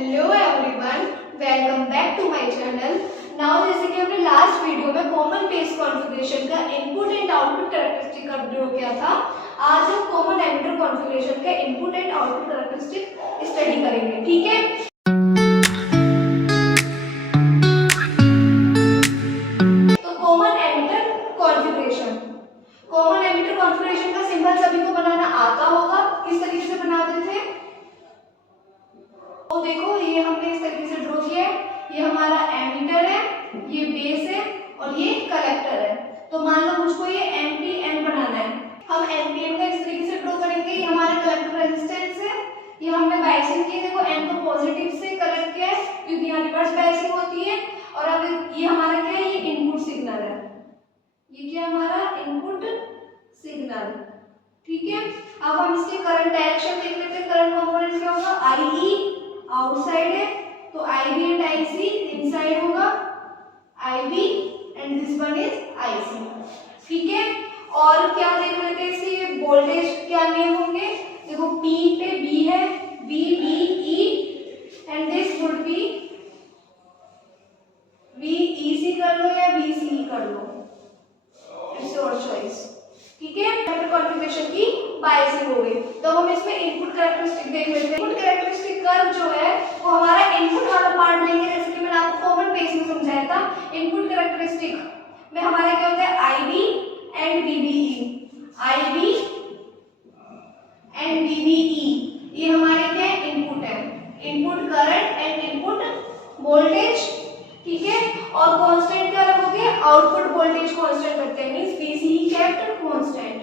Hello everyone, welcome back to my channel. Now जैसे कि हमने लास्ट वीडियो में कॉमन बेस कॉन्फ़िगरेशन का इनपुट एंड आउटपुट कैरेक्टरिस्टिक का वीडियो किया था। आज हम कॉमन एमिटर कॉन्फ़िगरेशन का input and output characteristic study करेंगे, ठीक है। तो कॉमन एमिटर कॉन्फ़िगरेशन का सिंबल सभी को बनाना आता होगा। किस तरीके से बनाते थे तो देखो, ये हमने इस तरीके से ड्रॉ किया है। ये हमारा एमीटर है, ये बेस है और ये कलेक्टर है। तो मान लो मुझको ये एनपीएन बनाना है। हम एनपीएन का इस तरीके से ड्रॉ करेंगे। ये हमारा कलेक्टर रेजिस्टेंस है। ये हमने बायसिंग की, देखो एन को पॉजिटिव से कनेक्ट किया है क्योंकि यहाँ रिवर्स बायसिंग होती है। और अब ये हमारा क्या है, ये इनपुट सिग्नल है। ये क्या हमारा इनपुट सिग्नल, ठीक है। अब हम इसके करंट डायरेक्शन देख लेते हैं। करंट कंपोनेंट क्या होगा, आई आउटसाइड है तो IB एंड IC इनसाइड होगा, IB and this one is IC, ठीक है। और क्या देख लेते हैं, इसके वोल्टेज क्या नियम होंगे। देखो P पे B है, V B E and this would be VEC कर लो या VCE कर लो, इट्स योर चॉइस, ठीक है। कॉन्फ़िगरेशन की बायसिंग हो गई। तो हम इसमें इनपुट कैरेक्टरिस्टिक देख लेते हैं। इनपुट कैरेक्टरिस्टिक कर्व जो है वो हमारा इनपुट वाला पार्ट लेंगे, जैसे कि मैंने आपको कॉमन बेस में समझाया था। इनपुट कैरेक्टरिस्टिक में हमारा क्या होता है, IB and VBE, IB and VBE, ये हमारे क्या है, इनपुट है। Input current and input voltage, ठीक है। और कांस्टेंट क्या रखोगे, आउटपुट वोल्टेज कांस्टेंट रखते हैं, मींस VCE केप्ट कांस्टेंट।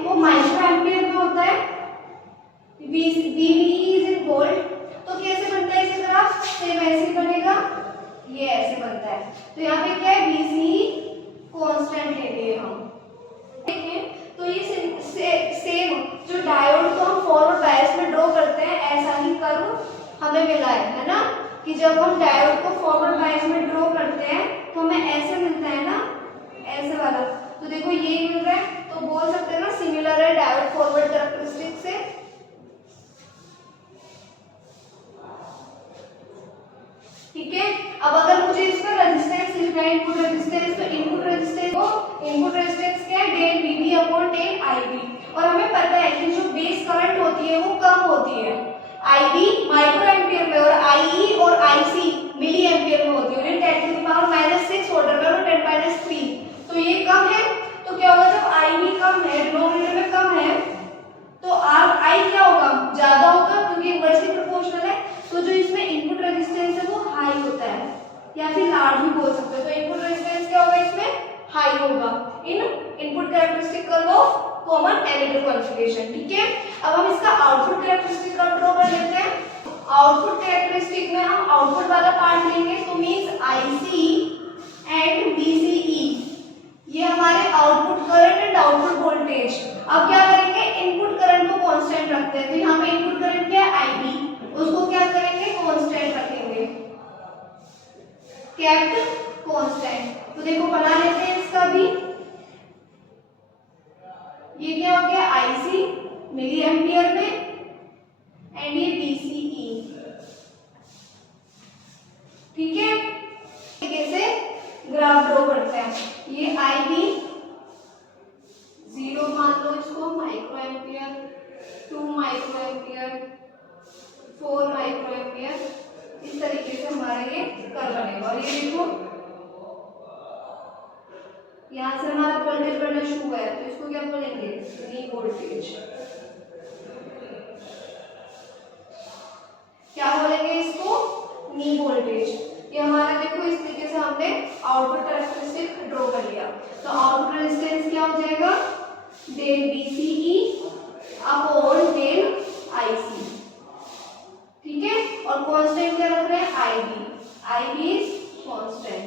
वो माइक्रो एम्पीयर में होता है, VBE इज इन वोल्ट। तो कैसे बनता है इसका ग्राफ, सेम ऐसे बनेगा, ये ऐसे बनता है। तो यहाँ पे क्या है, VCE कांस्टेंट लेते हैं हम, देखिए। तो ये सेम जो डायोड को हम फॉरवर्ड बायस में ड्रॉ करते हैं, ऐसा ही कर्व हमें मिला है ना, कि जब हम डायोड को फॉरवर्ड बायस में ड्रॉ करते हैं तो हमें ऐसे मिलता है ना, ऐसे वाला। तो देखो ये मिल रहा है, तो बोल सकते हैं ना सिमिलर है डायोड फॉरवर्ड कैरेक्टरिस्टिक से, ठीक है। अब अगर मुझे इसका रेजिस्टेंस लिखना है, इनपुट रेजिस्टेंस, तो इनपुट रेजिस्टेंस क्या है, del VB upon del IB। और हमें पता है कि जो बेस करंट होती है वो कम होती है, IB माइक्रो एम्पीयर में और IE और IC मिली एम्पीयर में होती है। 10⁻⁻6 ऑर्डर में और 10⁻3, तो ये कम है। तो क्या होगा, जब IB कम है, डिनोमिनेटर में कम है, तो I क्या होगा, ज्यादा होगा क्योंकि इनवर्सली प्रोपोर्शनल है। तो जो इसमें इनपुट रेजिस्टेंस है वो हाई होता है, या फिर लार्ज भी बोल सकते हो। तो इनपुट रेजिस्टेंस क्या होगा, इसमें हाई होगा इन input characteristic curve of common emitter configuration, ठीक है। अब हम इसका आउटपुट कैरेक्टरिस्टिक कर्व ड्रॉ कर लेते हैं। आउटपुट कैरेक्टरिस्टिक में हम आउटपुट वाला पार्ट लेंगे, तो मींस IC एंड VCE, ये हमारे output current and output voltage. अब क्या करेंगे, इनपुट करंट को कांस्टेंट रखते हैं। तो यहाँ पे इनपुट करंट क्या है, IB, उसको क्या करेंगे, कांस्टेंट रखेंगे, केप्ट कांस्टेंट। तो देखो बना लेते हैं इसका भी। ये क्या हो गया, IC मिली एम्पियर में एंड ये VCE, ठीक है। तरीके से ग्राफ ड्रॉ करते हैं। ये IB 0 मान लो इसको, micro ampere, 2 micro ampere, 4 micro ampere, इस तरीके से हमारा ये कर्व बनेगा। और ये देखो यहाँ से हमारा वोल्टेज बढ़ना शुरू है, तो इसको क्या बोलेंगे, नी वोल्टेज, क्या बोलेंगे इसको, नी वोल्टेज। ये हमारा देखो इस तरीके से हमने आउटपुट कैरेक्टरिस्टिक ड्रॉ कर लिया। तो आउटपुट रेजिस्टेंस क्या हो जाएगा, del VCE upon del IC, ठीक है। और कांस्टेंट क्या रख रहे हैं, IB इज कांस्टेंट,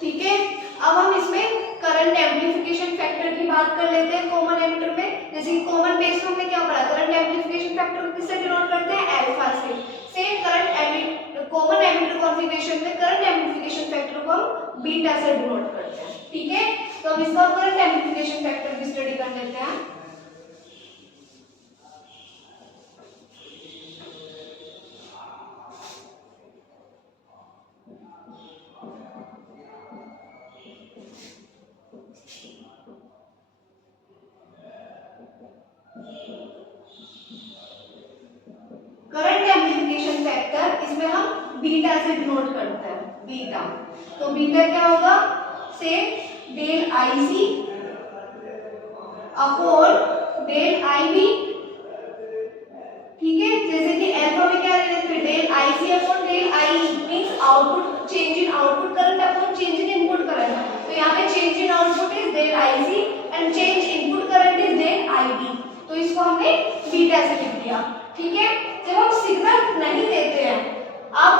ठीक है। अब हम इसमें करंट एम्प्लीफिकेशन फैक्टर की बात कर लेते हैं कॉमन एमिटर में। जैसे कि कॉमन बेस में हमने क्या पढ़ा, करंट एम्प्लीफिकेशन फैक्टर को किससे डिनोट करते हैं, अल्फा से। Same current common emitter configuration में करंट एम्प्लीफिकेशन फैक्टर को हम बीटा से डिनोट करते हैं, ठीक है। तो हम इसका करंट एम्प्लीफिकेशन फैक्टर बीटा से डिनोट करते हैं, बीटा। तो बीटा क्या होगा, से del I C upon del I B, ठीक है। जैसे कि अल्फा में क्या ले लेते हैं, del I C upon del I means output, change in output current upon change in input current. तो यहाँ पे change in output is del I C and change input current is del I B. तो इसको हमने beta से लिख दिया, ठीक है। जब हम सिग्नल नहीं देते हैं, आप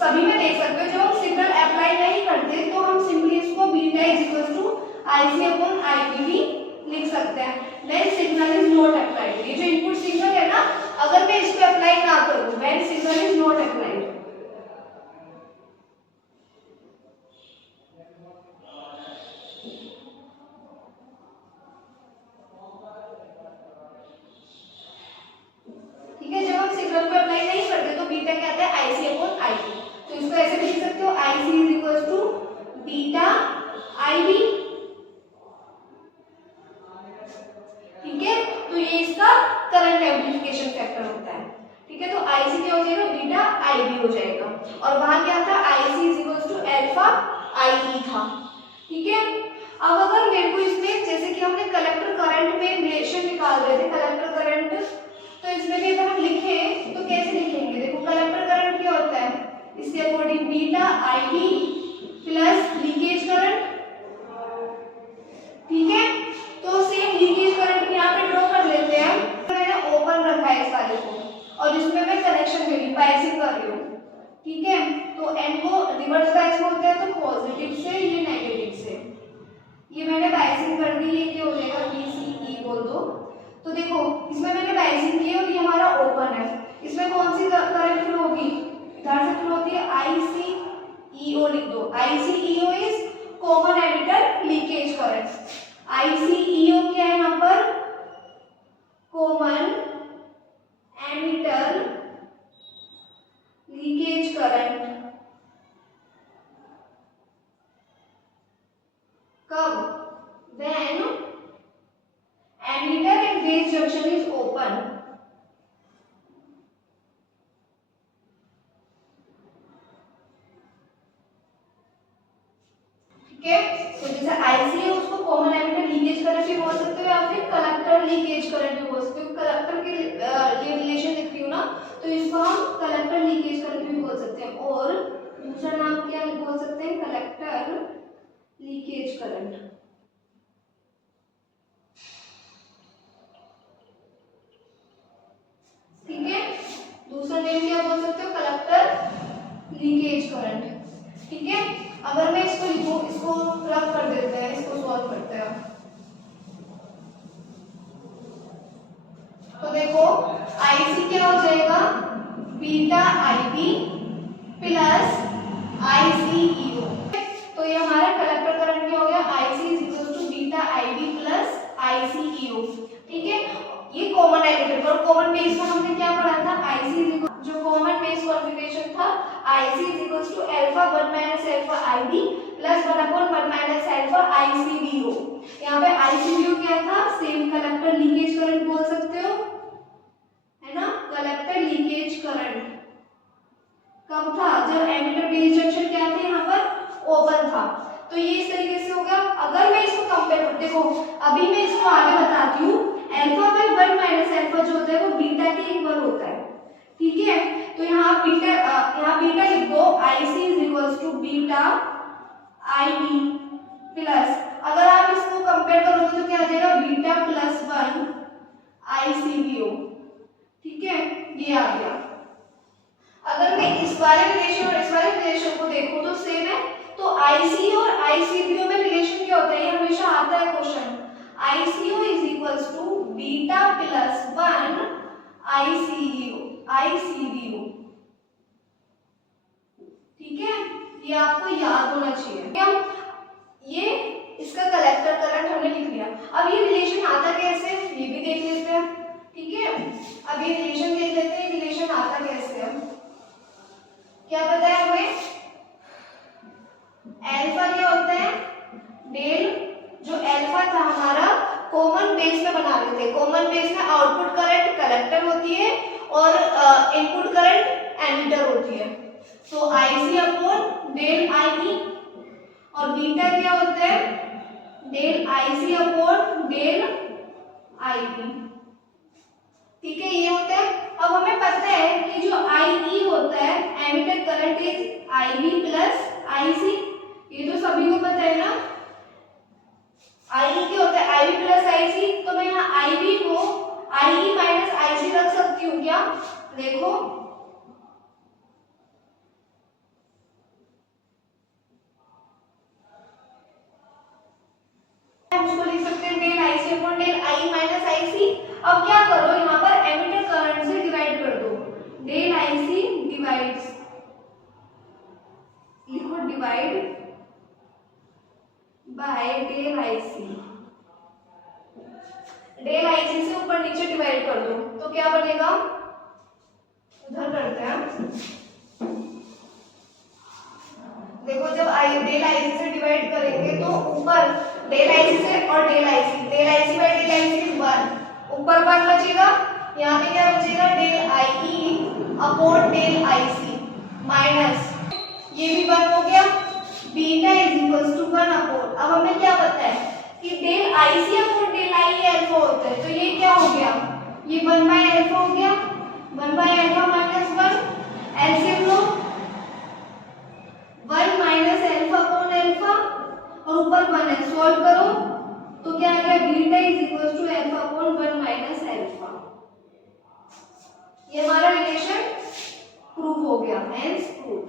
सभी में देख सकते हो, जब हम सिग्नल अप्लाई नहीं करते तो हम सिंपली इसको beta is equal to I C upon I B भी लिख सकते हैं। When signal is not applied, ये जो इनपुट सिग्नल है ना, अगर मैं इसको अप्लाई ना करूं, when signal is not applied, ठीक है। जब हम सिग्नल को अप्लाई नहीं करते तो बीटा क्या आता है, आई सी अपॉन आई बी। तो इसको ऐसे भी लिख सकते हो, I C is equal to beta I B, ठीक है। तो ये इसका करंट एम्प्लीफिकेशन फैक्टर होता है, ठीक है। तो आई सी क्या हो जाएगा, बीटा आई बी हो जाएगा, और वहां क्या था, I C is equal to alpha आई ई था, ठीक है। अब अगर मेरे को इसमें, जैसे कि हमने कलेक्टर करंट में रिलेशन निकाल रहे थे, कलेक्टर करंट, तो इसमें भी अगर हम लिखे तो कैसे लिखेंगे, देखो कलेक्टर करंट क्या होता है, इसके according beta I B plus leakage current, ठीक है। तो सेम लीकेज करंट यहाँ पे ड्रॉ कर लेते हैं। मैंने ओपन रखा है इस वाले को, और इसमें मैं कनेक्शन दे रही हूँ, बायसिंग कर रही हूँ, ठीक है। तो एन को रिवर्स बायस बोलते हैं, तो पॉजिटिव से ये नेगेटिव से, ये मैंने बायसिंग कर दी, ये क्या हो जाएगा, बी सी ई बोल दो। तो देखो इसमें मैंने बायसिंग की और ये हमारा ओपन है, इसमें कौन सी करंट फ्लो होगी, इधर से फ्लो होती है आई सी ई ओ, लिख दो, I C E O is common emitter leakage current. I C E O क्या है यहाँ पर, कॉमन एमिटर लीकेज करंट। कब, when emitter and base junction is open, ठीक है। तो जैसे आईसी है उसको कॉमन एमिटर लीकेज करंट भी बोल सकते हो, या फिर कलेक्टर लीकेज करंट भी बोल सकते हो। कलेक्टर के लिए रिलेशन लिख रही हूँ ना, तो इसको हम कलेक्टर लीकेज करंट भी बोल सकते हैं, और दूसरा नाम क्या बोल सकते हैं, कलेक्टर लीकेज करंट, ठीक है। दूसरा नेम क्या बोल सकते हो, कलेक्टर लीकेज करंट, ठीक है। अगर मैं इसको लिखूं, इसको रब कर देते हैं, इसको सॉल्व करते हैं, तो देखो आईसी क्या हो जाएगा, beta I B plus I C E O. तो ये हमारा कलेक्टर करंट क्या हो गया, I C is equal to beta I B plus I C E O, ठीक है। ये कॉमन एलिमेंट, और कॉमन बेस में हमने क्या पढ़ा था, आई सी जो कॉमन बेस कॉन्फ़िगरेशन था, I C is equal to alpha 1 minus alpha I B plus 1 upon 1 minus alpha I C B O. यहाँ पे आई सी बी ओ क्या था, सेम कलेक्टर लीकेज करंट बोल सकते हो, है ना। कलेक्टर लीकेज करंट कब था, जब एमिटर बेस जंक्शन क्या थे, यहाँ पर ओपन था। तो ये इस तरीके से हो गया। अगर मैं इसको कंपेयर कर, देखो अभी मैं इसको आगे बताती हूँ, अल्फा में 1 माइनस अल्फा जो होता है वो बीटा के इक्वल होता है, ठीक है। तो यहाँ बीटा लिख दो, I C is equal to beta I B plus, अगर आप इसको कंपेयर करोगे तो क्या आ जाएगा, beta plus 1 I C B O, ठीक है। ये आ गया। अगर मैं इस वाले रिलेशन और इस वाले रिलेशन को देखूं तो सेम है। तो आईसी और आईसीबीओ में रिलेशन क्या होता है, ये हमेशा आता है question. ICO is equals to beta plus 1 ICBO, ठीक है। ये आपको याद होना चाहिए। ये इसका कलेक्टर करंट हमने लिख लिया। अब ये रिलेशन आता कैसे, ये भी देख लेते हैं, ठीक है। अब ये रिलेशन देख लेते हैं, रिलेशन आता कैसे है, क्या पता है हमें, अल्फा क्या होता है, डेल, जो अल्फा था हमारा कॉमन बेस में बना लेते हैं। कॉमन बेस में आउटपुट करंट कलेक्टर होती है और इनपुट करंट एमिटर होती है। तो IC अपॉन डेल IE और बीटा क्या होता है del IC upon del IB। ठीक है, ये होता है। अब हमें पता है कि जो IE होता है emitter current is IB plus IC, ये तो सभी को पता है ना। IE क्या होता है IB प्लस IC, तो मैं यहाँ IB को IE माइनस IC रख सकती हूँ क्या? देखो हम इसको लिख सकते हैं del IC upon del IE minus IC। अब क्या करो यहाँ पर एमिटर करंट से डिवाइड कर दो, डेल IC डिवाइड्स, लिखो divide by del IC। Del IC से ऊपर नीचे डिवाइड कर दो तो क्या बनेगा, उधर करते हैं। देखो जब डेल IC से डिवाइड करेंगे तो ऊपर डेल IC से और del IC by del IC is 1, ऊपर 1 बचेगा, यहाँ पे क्या बचेगा del IE upon del IC minus ये भी 1 हो गया, beta is equals to 1 upon, अब हमें क्या पता है कि del IC upon del IE alpha होता है, तो ये क्या हो गया, ये 1 बाय अल्फा हो गया, 1 by alpha minus 1, LCM low 1 minus alpha upon alpha और ऊपर 1 है, सॉल्व करो तो क्या आ गया beta is equals to alpha upon 1 minus alpha. ये हमारा रिलेशन प्रूव हो गया, hence proved,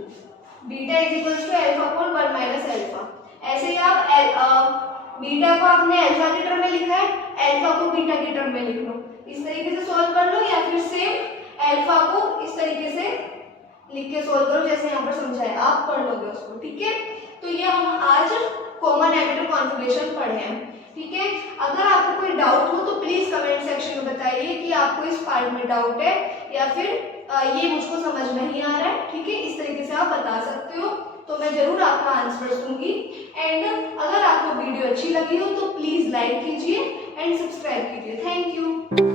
beta is equals to alpha upon 1 minus alpha. ऐसे ही आप बीटा को आपने अल्फा के टर्म में लिखा है, अल्फा को बीटा के टर्म में लिख लो, इस तरीके से सॉल्व कर लो, या फिर सेम अल्फा को इस तरीके से लिख के सॉल्व करो जैसे यहाँ पर समझाया, आप पढ़ लोगे उसको। ठीक है, तो ये हम आज कॉमन एमिटर कॉन्फ़िगरेशन पढ़े हैं। ठीक है, अगर आपको कोई डाउट हो तो प्लीज कमेंट सेक्शन में बताइए कि आपको इस पार्ट में डाउट है या फिर ये मुझको समझ नहीं आ रहा है। ठीक है, इस तरीके से आप बता सकते हो, तो मैं जरूर आपका आंसर दूंगी। एंड अगर आपको वीडियो अच्छी लगी हो तो प्लीज लाइक कीजिए एंड सब्सक्राइब कीजिए। Thank you.